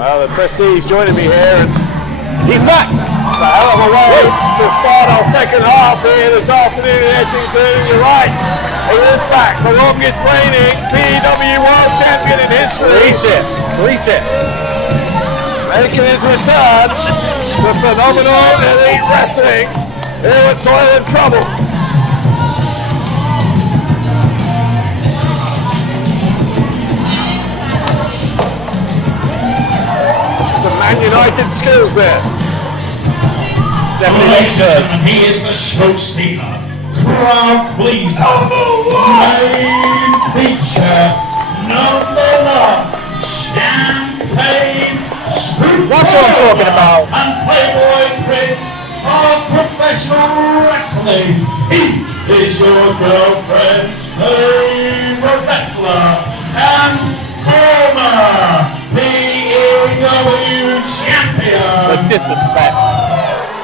Well, the Prestige joining me here, and he's back. A hell of a way to start our second half here this afternoon in Ettington. You're right, he is back, the longest reigning P.E.W World Champion in history. Reach it. Making his return to phenomenal elite wrestling here at Toil and Trouble. Some Man United skills there. Definitely ladies and gentlemen, he is the show stealer, crowd pleaser, main feature, #1, champagne, That's what I'm talking about. And Playboy Prince of professional wrestling. He is your girlfriend's favorite wrestler and former P.E.W champion. The disrespect.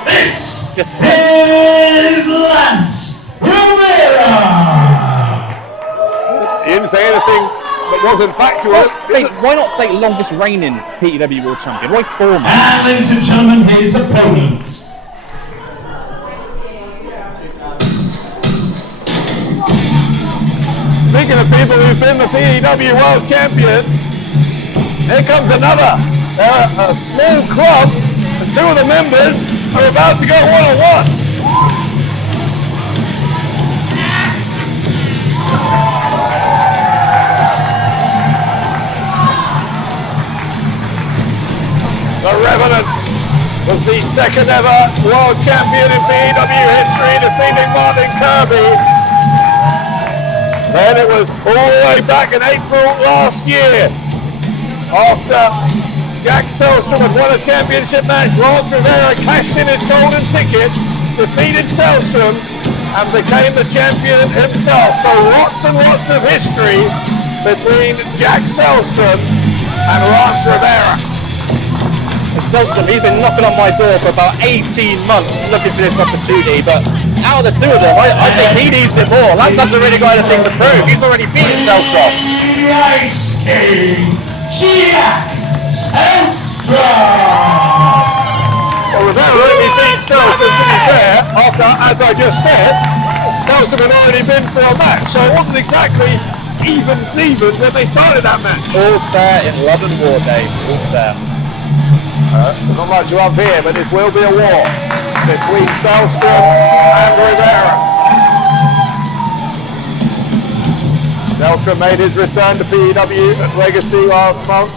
This is Lance Revera. He didn't say anything that wasn't factual. Why not say longest reigning P.E.W World Champion? Why former? And ladies and gentlemen, his opponent. Speaking of people who've been the P.E.W World Champion, here comes another. They're a small club, and two of the members are about to go one-on-one. The Revenant was the second ever world champion in P.E.W history, defeating Martin Kirby. Then it was all the way back in April last year, after Jakk Sellstrom had won a championship match. Lance Revera cashed in his golden ticket, defeated Sellstrom, and became the champion himself. So lots and lots of history between Jakk Sellstrom and Lance Revera. And Sellstrom, he's been knocking on my door for about 18 months looking for this opportunity, but out of the two of them, I think he needs it more. Lance hasn't really got anything to prove. He's already beaten Sellstrom. Ice King, Jakk Sellstrom. Well, Revera only beat Sellstrom, to be fair, after, as I just said, Sellstrom had already been for a match, so it wasn't exactly even Stevens when they started that match. All's fair in love and war, Dave. All's fair. Not much love here, but this will be a war between Sellstrom and Revera. Sellstrom made his return to P.E.W at Legacy last month.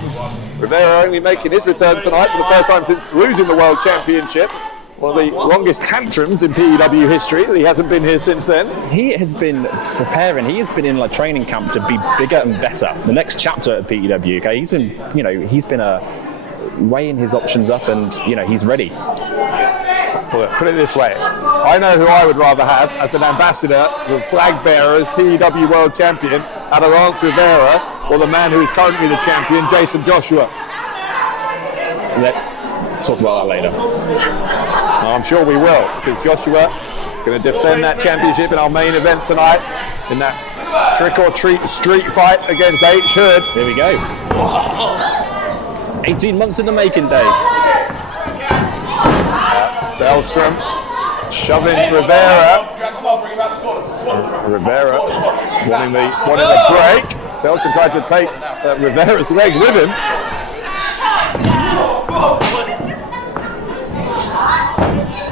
Revera only making his return tonight for the first time since losing the World Championship. One of the longest tantrums in P.E.W history. He hasn't been here since then. He has been preparing. He has been in like training camp to be bigger and better. The next chapter at P.E.W. Okay, he's been, he's been weighing his options up, and he's ready. Well, put it this way, I know who I would rather have as an ambassador, the flag bearer as P.E.W World Champion, out of Lance Revera, or the man who is currently the champion, Jason Joshua. Let's talk about that later. I'm sure we will, because Joshua going to defend that championship in our main event tonight in that trick-or-treat street fight against H. Hood. Here we go. 18 months in the making, Dave. Sellstrom shoving Revera. Revera wanting the break. Sellstrom tried to take Rivera's leg with him.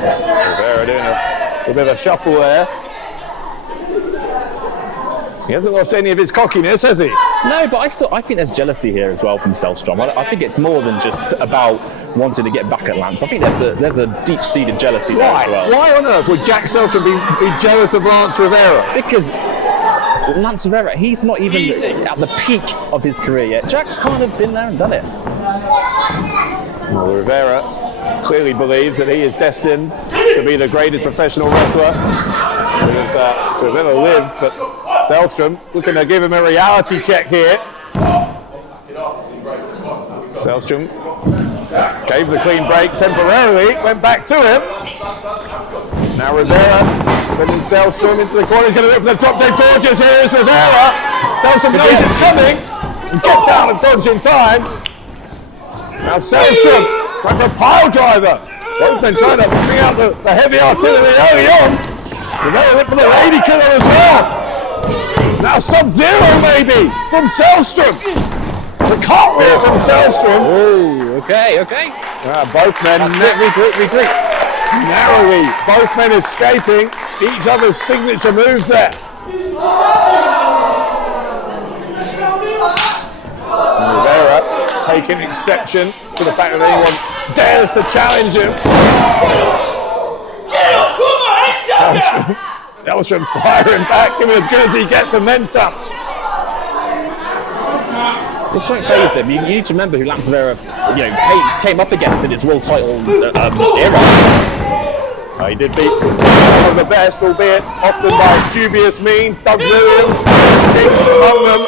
Revera doing a bit of a shuffle there. He hasn't lost any of his cockiness, has he? No, but I think there's jealousy here as well from Sellstrom. I think it's more than just about wanting to get back at Lance. I think there's a deep-seated jealousy there as well. Why on earth would Jakk Sellstrom be jealous of Lance Revera? Because Lance Revera, he's not even at the peak of his career yet. Jack's kind of been there and done it. Well, Revera clearly believes that he is destined to be the greatest professional wrestler to have ever lived, but Sellstrom looking to give him a reality check here. Sellstrom gave the clean break temporarily, went back to him. Now Revera sending Sellstrom into the corner. He's going to look for the drop dead gorgeous. Here is Revera. Sellstrom knows it's coming. He gets out and dodges in time. Now Sellstrom trying for a pile driver. Both men trying to bring out the heavy artillery early on. Revera went for the lady killer as well. Now Sub-Zero maybe from Sellstrom. The cartwheel from Sellstrom. Oh, okay. Both men Regroup. narrowly. Both men escaping each other's signature moves there. Revera taking exception to the fact that anyone dares to challenge him. Sellstrom firing back, giving as good as he gets and then some. This won't phase him. You need to remember who Lance Revera, came up against in his world title era. He did beat one of the best, albeit often by dubious means. Doug Williams stinks among them.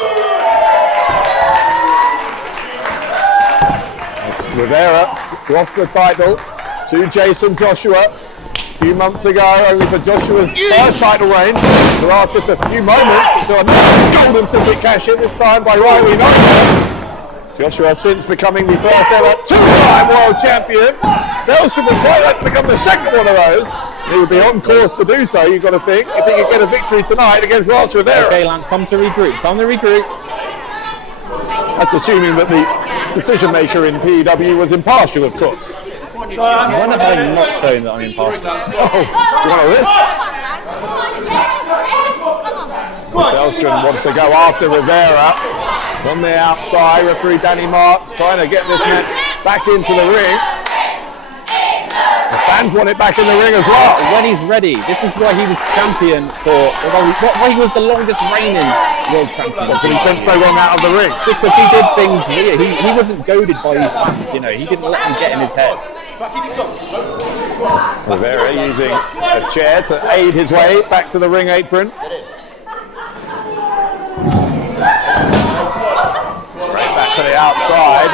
Revera lost the title to Jason Joshua a few months ago, only for Joshua's first title reign to last just a few moments until another golden ticket cash in, this time by Riley Noble. Joshua since becoming the first ever two-time world champion. Sellstrom would quite like to become the second one of those. He would be on course to do so, you've got to think, if he could get a victory tonight against Lance Revera. Okay, Lance, time to regroup. That's assuming that the decision maker in P.E.W was impartial, of course. When have I not shown that I'm impartial? Oh, you want a risk? Sellstrom wants to go after Revera. On the outside, referee Danny Marks trying to get this match back into the ring. The fans want it back in the ring as well. When he's ready. This is why he was champion why he was the longest reigning world champion. But he spent so long out of the ring. Because he did things weird. He wasn't goaded by his fans, He didn't let them get in his head. Revera using a chair to aid his way back to the ring apron. Straight back to the outside.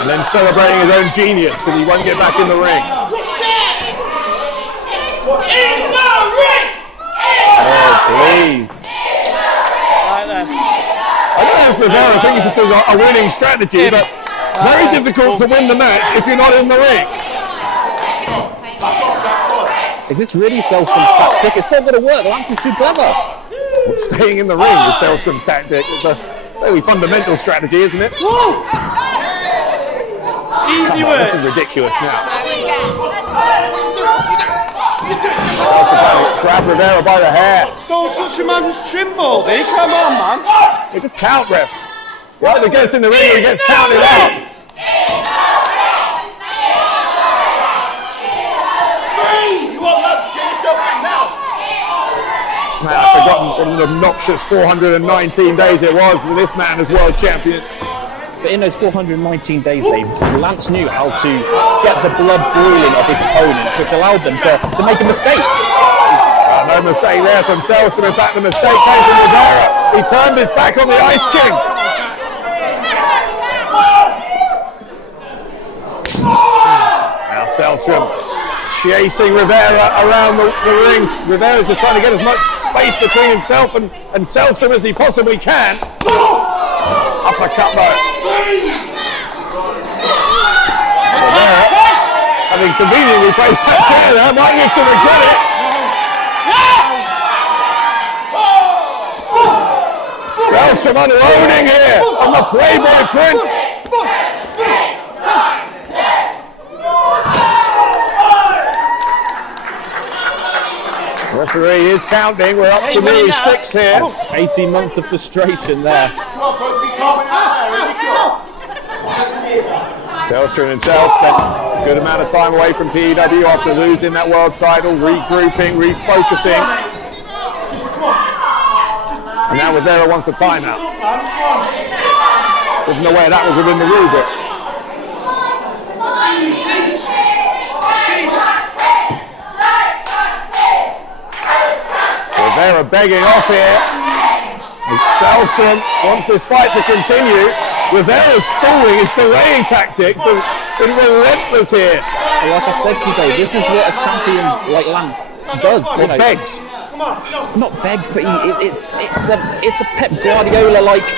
And then celebrating his own genius because he won't get back in the ring. Oh, please. I don't know if Revera thinks this is a winning strategy, but very difficult to win the match if you're not in the ring. Is this really Sellstrom's tactic? It's not going to work. Lance is too clever. Well, staying in the ring is Sellstrom's tactic. It's a fairly fundamental strategy, isn't it? Easy work. This is ridiculous now. Grab Revera by the hair. Don't touch a man's trim, Baldy. Come on, man. It just count, ref. He either gets in the ring or he gets counted out. You want that to get yourself in now? Man, I've forgotten what an obnoxious 419 days it was with this man as world champion. But in those 419 days, Dave, Lance knew how to get the blood boiling of his opponents, which allowed them to make a mistake. No mistake there from Sellstrom. In fact, the mistake came from Revera. He turned his back on the Ice King. Now Sellstrom chasing Revera around the rings. Rivera's just trying to get as much space between himself and Sellstrom as he possibly can. Uppercut though. Revera, having conveniently placed that chair there, might live to regret it. Sellstrom unloading here on the Playboy Prince. Referee is counting. We're up to nearly 6 here. 18 months of frustration there. Sellstrom himself spent a good amount of time away from P.E.W after losing that world title, regrouping, refocusing. And now Revera wants the timeout. Wasn't aware that was within the rule book. Revera begging off here. Sellstrom wants this fight to continue. Rivera's stalling, his delaying tactics have been relentless here. Like I said to you, Dave, this is what a champion like Lance does. Begs. Not begs, but it's a Pep Guardiola like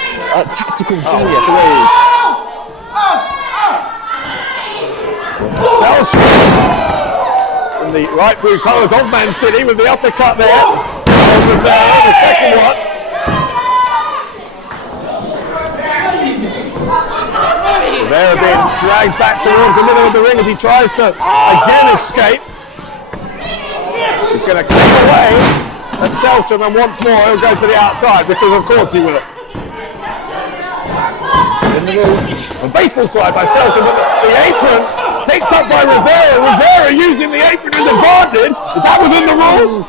tactical genius. Sellstrom in the light blue colours of Man City with the uppercut there. Rivera, the second one. Rivera being dragged back towards the middle of the ring as he tries to again escape. He's going to cut away at Sellstrom, and once more he'll go to the outside because of course he will. It's in the rules. A baseball slide by Sellstrom, but the apron picked up by Rivera. Rivera using the apron as advantage. Is that within the rules?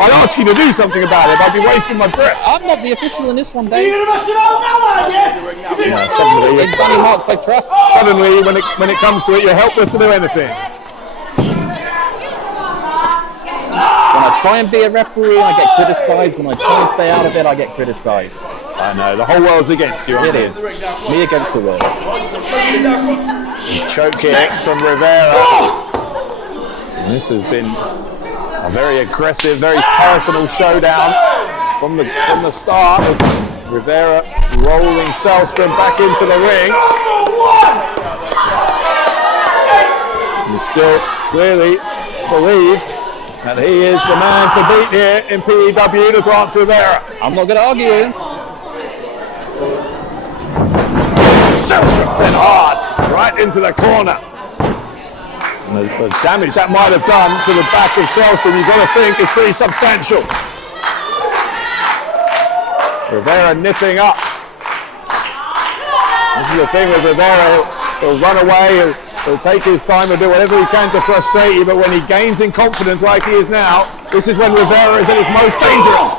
I'd ask you to do something about it, but I'd be wasting my breath. I'm not the official in this one, Dave. You're going to mess it up now, are you? Yeah, suddenly, Big Bunny Marks, I trust. suddenly when it comes to it, you're helpless to do anything. When I try and be a referee, I get criticised. When I try and stay out of it, I get criticised. I know, the whole world's against you. It is. Me against the world. Choke kick from Rivera. And this has been a very aggressive, very personal showdown from the start as Rivera rolling Sellstrom back into the ring. He still clearly believes that he is the man to beat here in P.E.W. to Lance Revera. I'm not going to argue with him. Sellstrom sent hard right into the corner. And the damage that might have done to the back of Sellstrom, you've got to think, is pretty substantial. Rivera nipping up. This is the thing with Rivera, he'll run away, he'll take his time, he'll do whatever he can to frustrate you, but when he gains in confidence like he is now, this is when Rivera is at his most dangerous.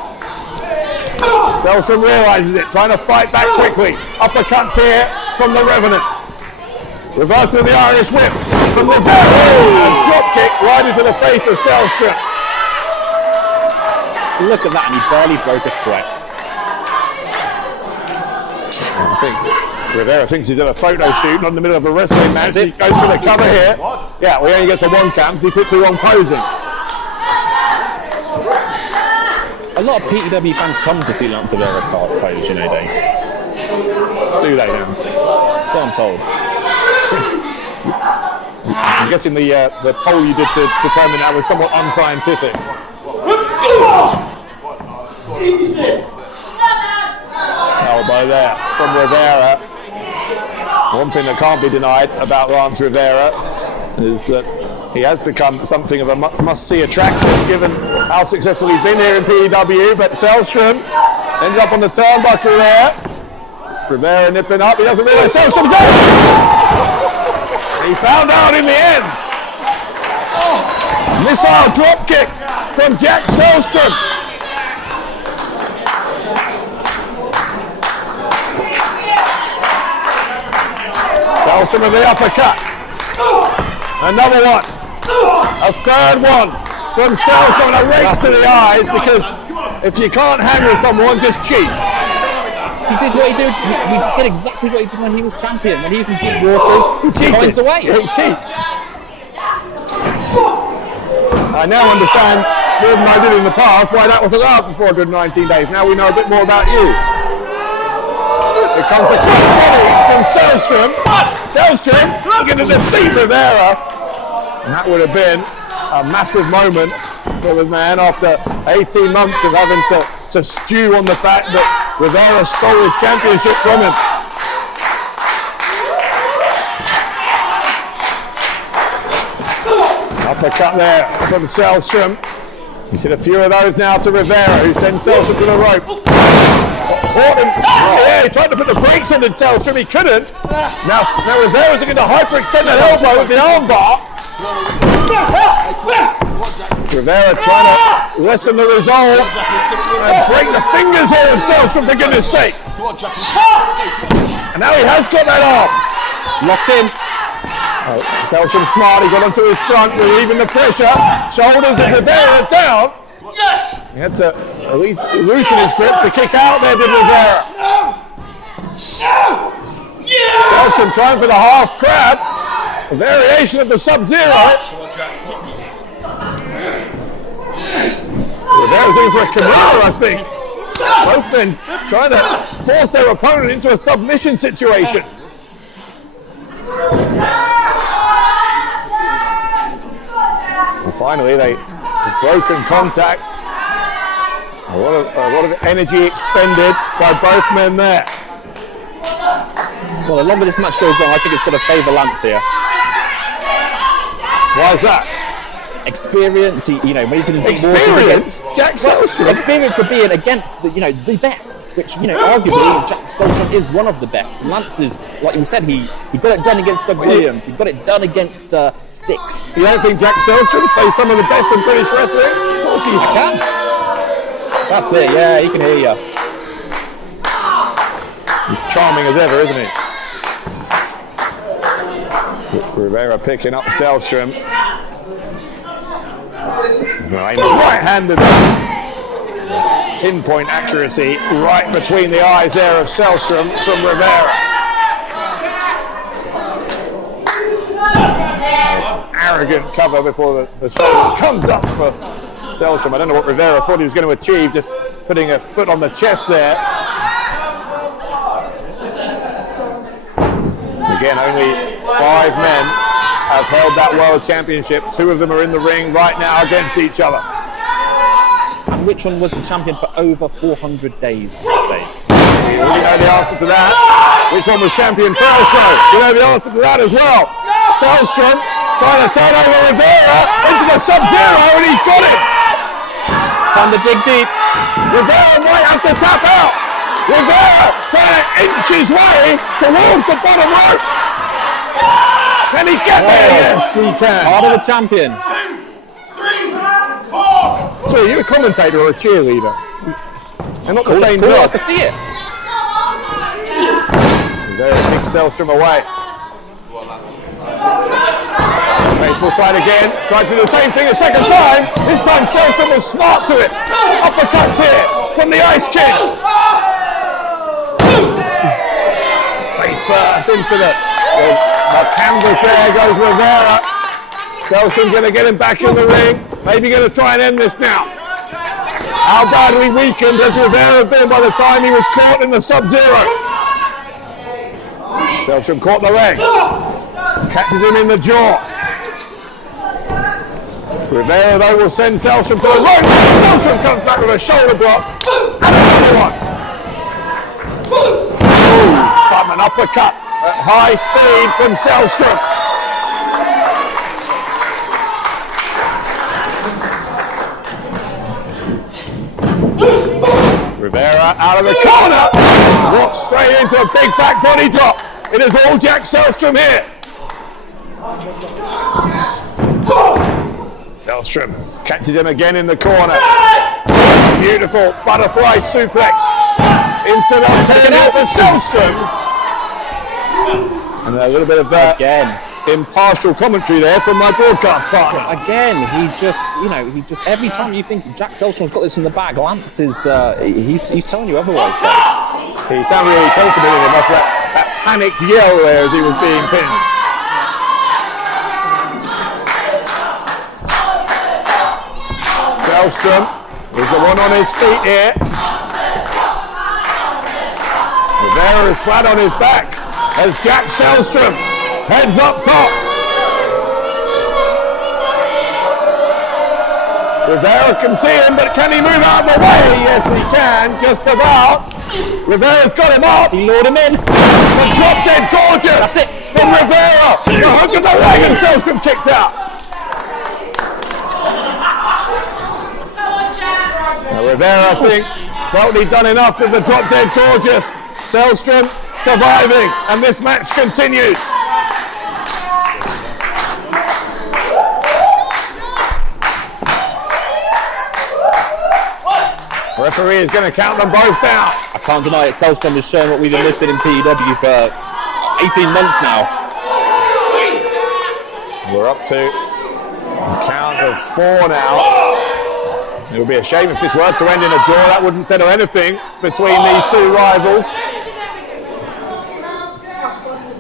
Sellstrom realises it, trying to fight back quickly. Uppercuts here from the Revenant. Reversal of the Irish whip from Rivera. A drop kick right into the face of Sellstrom. Look at that, and he barely broke a sweat. I think Rivera thinks he's at a photo shoot, not in the middle of a wrestling match. He goes for the cover here. Yeah, well, he only gets a one count because he took too long posing. A lot of P.E.W. fans come to see Lance Revera pose, you know, Dave. Do they now? So I'm told. I'm guessing the poll you did to determine that was somewhat unscientific. Elbow there from Rivera. One thing that can't be denied about Lance Revera is that he has become something of a must-see attraction given how successful he's been here in P.E.W. But Sellstrom ended up on the turnbuckle there. Rivera nipping up. He doesn't realise Sellstrom's there. He found out in the end. Missile drop kick from Jakk Sellstrom. Sellstrom with the uppercut. Another one. A third one from Sellstrom, and a rake to the eyes, because if you can't handle someone, just cheat. He did what he did. He did exactly what he did when he was champion. When he was in deep waters, he finds a way. He cheats. I now understand more than I did in the past why that was allowed for 419 days. Now we know a bit more about you. Here comes the quick body from Sellstrom. Sellstrom looking to defeat Rivera. And that would have been a massive moment for the man after 18 months of having to stew on the fact that Rivera stole his championship from him. Uppercut there from Sellstrom. You see a few of those now to Rivera, who sends Sellstrom to the ropes. Yeah, he tried to put the brakes on Sellstrom, he couldn't. Now Rivera's looking to hyperextend that elbow with the armbar. Rivera trying to lessen the resolve and break the fingers here of Sellstrom, for goodness sake. And now he has got that arm locked in. Sellstrom smart, he got onto his front, relieving the pressure. Shoulders of Rivera down. He had to at least loosen his grip to kick out there, did Rivera. Sellstrom trying for the half crab. A variation of the Sub-Zero. Rivera's looking for a Kimura, I think. Both men trying to force their opponent into a submission situation. And finally, they broken contact. A lot of energy expended by both men there. Well, the longer this match goes on, I think it's going to favour Lance here. Why is that? Experience, you know, when he's in experience. Jakk Sellstrom. Experience of being against the, you know, the best, which, you know, arguably Jakk Sellstrom is one of the best. Lance is, like you said, he got it done against Doug Williams. He got it done against Styx. You don't think Jakk Sellstrom's faced some of the best in British wrestling? Of course he can. That's it. Yeah, he can hear you. He's charming as ever, isn't he? Rivera picking up Sellstrom. Right-handed pinpoint accuracy right between the eyes there of Sellstrom from Rivera. Arrogant cover before the shoulder comes up for Sellstrom. I don't know what Rivera thought he was going to achieve, just putting a foot on the chest there. Again, only 5 men have held that World Championship. 2 of them are in the ring right now against each other. And which one was the champion for over 400 days? We already know the answer to that. Which one was champion first, though? We know the answer to that as well. Sellstrom trying to turn over Rivera into the Sub-Zero, and he's got it. Time to dig deep. Rivera might have to tap out. Rivera trying to inch his way towards the bottom rope. Can he get there? Yes, he can. Part of the champion. 2, 3, 4. So, are you a commentator or a cheerleader? They're not the same Cool, I job. can see it. There, big Sellstrom away. Baseball slide again. Tried to do the same thing a second time. This time Sellstrom was smart to it. Uppercuts here from the Ice King. Face first into the canvas. There goes Rivera. Sellstrom going to get him back in the ring. Maybe going to try and end this now. How badly weakened has Rivera been by the time he was caught in the Sub-Zero? Sellstrom caught the leg. Catches him in the jaw. Rivera, though, will send Sellstrom to the ring. Sellstrom comes back with a shoulder block. And another one. From an uppercut at high speed from Sellstrom. Rivera out of the corner. Walks straight into a big back body drop. It is all Jakk Sellstrom here. Sellstrom catches him again in the corner. Beautiful butterfly suplex into the pin with Sellstrom. And a little bit of Again. impartial commentary there from my broadcast partner. Again, he just every time you think Jakk Sellstrom's got this in the bag, Lance is he's telling you otherwise. He sounded really confident in him after that panicked yell there as he was being pinned. Sellstrom is the one on his feet here. Rivera is flat on his back as Jakk Sellstrom heads up top. Rivera can see him, but can he move out of the way? Yes, he can, just about. Rivera's got him up. He lured him in. The drop dead gorgeous. That's it. From Rivera. The hook of the leg and Sellstrom kicked out. Now Rivera, I think, felt he'd done enough with the drop dead gorgeous. Sellstrom surviving, and this match continues. The referee is going to count them both down. I can't deny it. Sellstrom has shown what we've been missing in P.E.W for 18 months now. We're up to a count of 4 now. It would be a shame if this were to end in a draw. That wouldn't settle anything between these 2 rivals.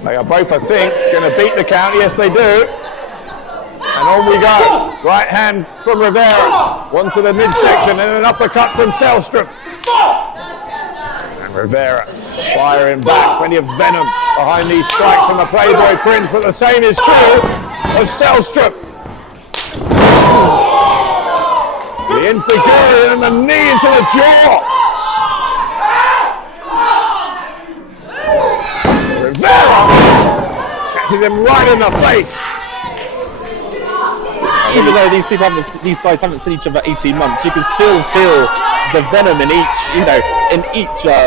They are both, I think, going to beat the count. Yes, they do. And on we go. Right hand from Rivera. One to the midsection and an uppercut from Sellstrom. And Revera firing back. Plenty of venom behind these strikes from the Playboy Prince, but the same is true of Sellstrom. The insecurity and the knee into the jaw. Revera catches him right in the face. Even though these guys haven't seen each other 18 months, you can still feel the venom in each,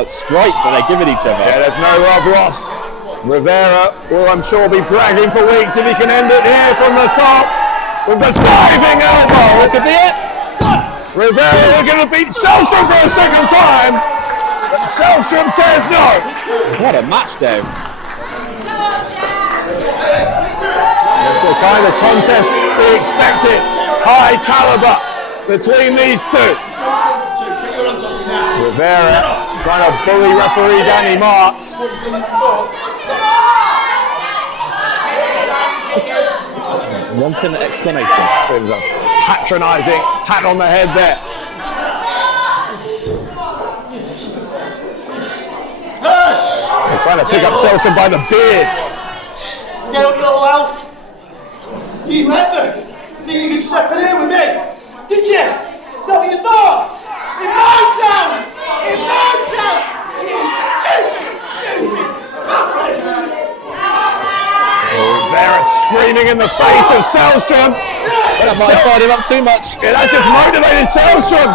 strike that they're giving each other. Yeah, there's no love lost. Revera will, I'm sure, be bragging for weeks if he can end it here from the top with the diving elbow. That could be it. Revera looking to beat Sellstrom for a second time, but Sellstrom says no. What a match, though. That's the kind of contest we expected. High caliber between these two. Revera trying to bully referee Danny Marks. Just wanting an explanation. There's a patronising pat on the head there. He's trying to pick up Sellstrom by the beard. Get up, little elf. You remember? Think you could step in here with me? Did you? Is that what you thought? In my town! In my town! You stupid bastard! Rivera screaming in the face of Sellstrom. That might have fired him up too much. Yeah, that's just motivated Sellstrom.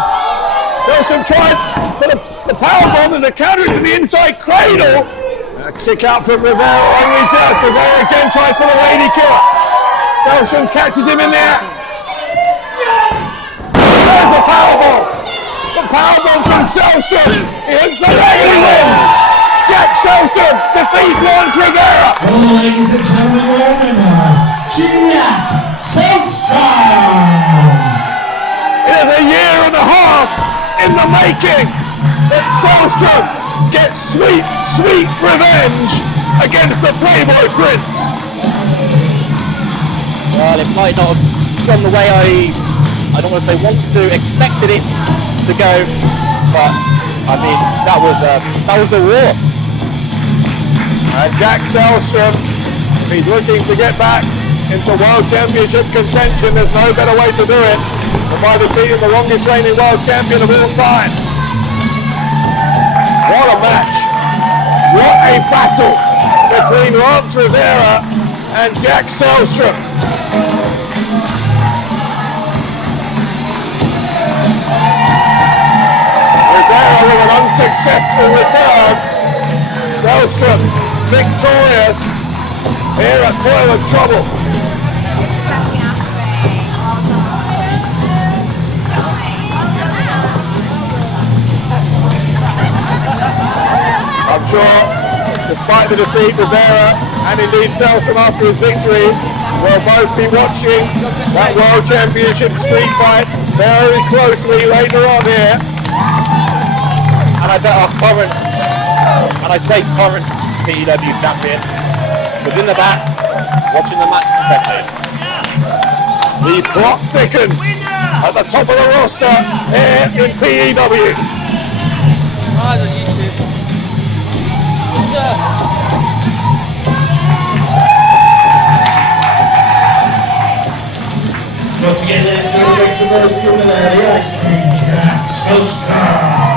Sellstrom tried for the powerbomb as a counter into the inside cradle. A kick out from Rivera, only just. Rivera again tries for the lady killer. Sellstrom catches him in the act. There's the powerbomb. The powerbomb from Sellstrom. He hits the leg and he wins. Jakk Sellstrom defeats Lance Revera. Ladies and gentlemen, your winner, Jakk Sellstrom. It is a year and a half in the making that Sellstrom gets sweet, sweet revenge against the Playboy Prince. Well, it might not have gone the way I don't want to say wanted to, expected it to go, but I mean that was a war. And Jakk Sellstrom, if he's looking to get back into World Championship contention, there's no better way to do it than by defeating the longest reigning World Champion of all time. What a match! What a battle between Lance Revera and Jakk Sellstrom. Rivera with an unsuccessful return. Sellstrom victorious here at Toil and Trouble. I'm sure, despite the defeat, Rivera and indeed Sellstrom after his victory will both be watching that World Championship street fight very closely later on here. And I bet our current, and I say current P.E.W champion, was in the back watching the match intently. The plot thickens at the top of the roster here in P.E.W. Eyes on YouTube. Once again, ladies and gentlemen, make some noise for the winner, the Ice Cream Jakk Sellstrom.